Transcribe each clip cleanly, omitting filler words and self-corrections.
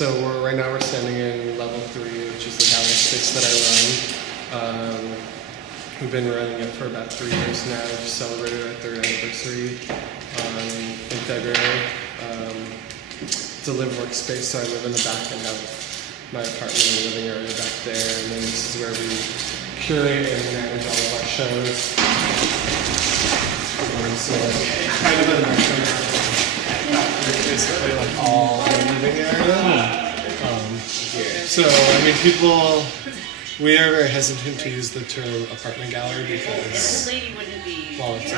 Right now we're standing in level 3, which is the gallery space that I run. We've been running it for about 3 years now. We just celebrated our 3rd anniversary in February. It's a live workspace, so I live in the back and have my apartment and living area back there, and then this is where we curate and manage all of our shows. So kind of a basically like all in the living area. So I mean, we are very hesitant to use the term apartment gallery because, well, it's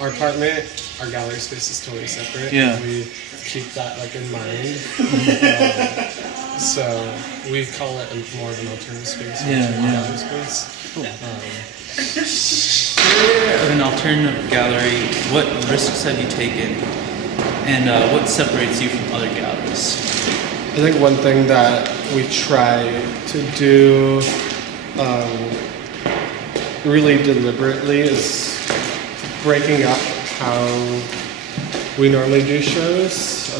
our apartment, our gallery space is totally separate. Yeah. And we keep that like in mind. So we call it more of an alternative space. Gallery space. Cool. Of an alternative gallery, what risks have you taken, and what separates you from other galleries? I think one thing that we try to do really deliberately is breaking up how we normally do shows.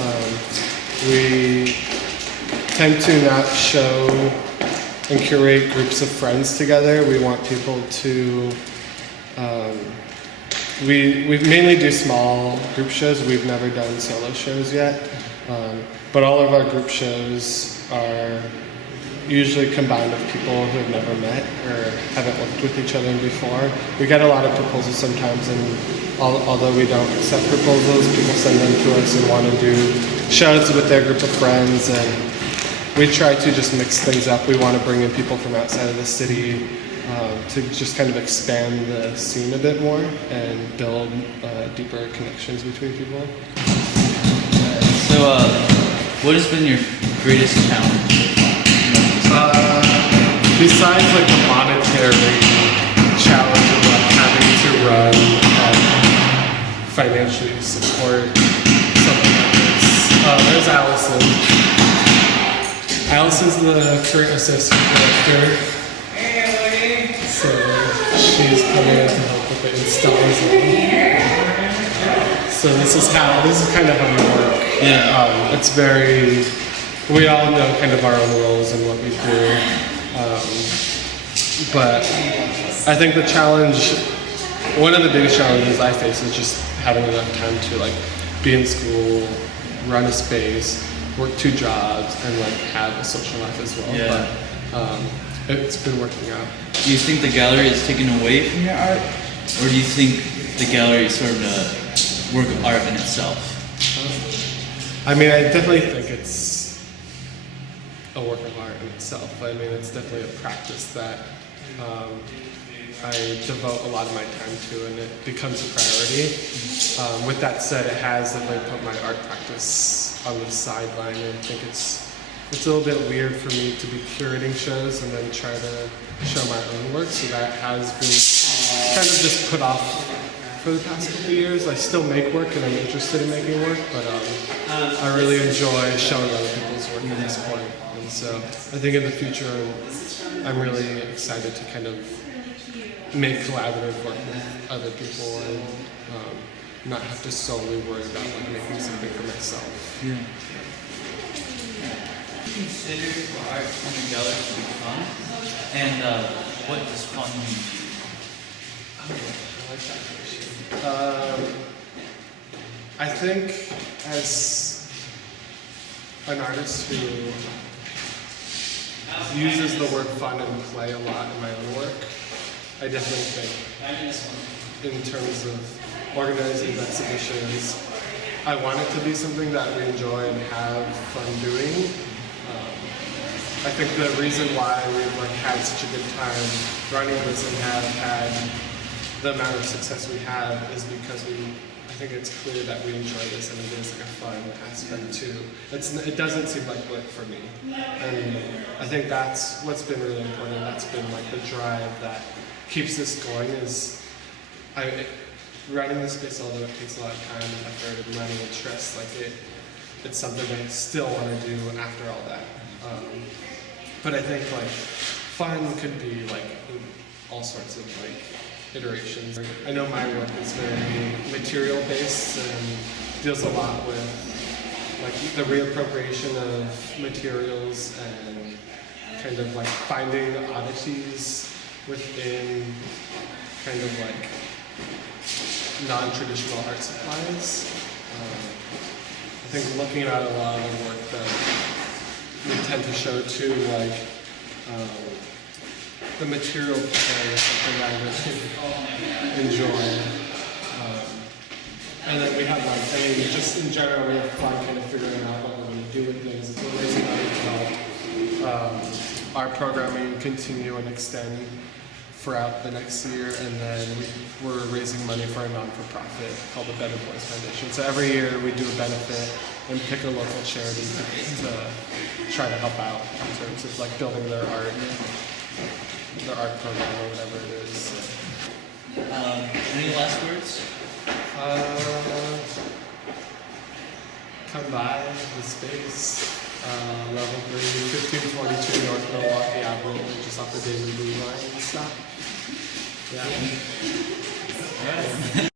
We tend to not show and curate groups of friends together. We want people to we mainly do small group shows. We've never done solo shows yet, but all of our group shows are usually combined of people who have never met or haven't worked with each other before. We get a lot of proposals sometimes, and although we don't accept proposals, people send them to us and want to do shows with their group of friends, and we try to just mix things up. We want to bring in people from outside of the city to just kind of expand the scene a bit more and build deeper connections between people. So, what has been your greatest challenge? Besides like the monetary challenge of like having to run and financially support something like this, there's Allison. Allison's the current assistant director. So she's coming in to help with the installs. So this is kind of how we work. Yeah. It's very, we all know kind of our own roles and what we do. But I think the challenge, one of the biggest challenges I face is just having enough time to like be in school, run a space, work 2 jobs, and like have a social life as well. Yeah. But it's been working out. Do you think the gallery is taken away from your art, or do you think the gallery is sort of a work of art in itself? I mean, I definitely think it's a work of art in itself. I mean, it's definitely a practice that I devote a lot of my time to, and it becomes a priority. With that said, it has definitely put my art practice on the sideline, and I think it's a little bit weird for me to be curating shows and then try to show my own work, so that has been kind of just put off for the past couple of years. I still make work and I'm interested in making work, but I really enjoy showing other people's work at this point. And so I think in the future I'm really excited to kind of make collaborative work with other people and not have to solely worry about like making something for myself. Yeah. Consider for art from a gallery to be fun, and what does fun mean to you? I like that question. I think as an artist who uses the word fun and play a lot in my own work, I definitely think in terms of organizing exhibitions, I want it to be something that we enjoy and have fun doing. I think the reason why we've like had such a good time running this and have had the amount of success we have is because I think it's clear that we enjoy this and it is like a fun aspect too. It doesn't seem like work for me, and I think that's what's been really important. That's been like the drive that keeps this going. Is running this space, although it takes a lot of time and effort and money and stress, like it's something I still want to do after all that. But I think like fun could be like in all sorts of like iterations. I know my work is very material based and deals a lot with like the reappropriation of materials and kind of like finding oddities within kind of like non-traditional art supplies. I think looking at a lot of the work that we tend to show too, like the material play is something I really enjoy. And then we have like, I mean, just in general, we have fun kind of figuring out what we're going to do with things. We're raising money to help our programming continue and extend throughout the next year, and then we're raising money for a non-for-profit called the Better Boys Foundation. So every year we do a benefit and pick a local charity to try to help out in terms of like building their art program or whatever it is. Any last words? Come by the space, level 3, 1542 North Milwaukee Avenue, just off the David Blue line and stuff. Yeah. All right.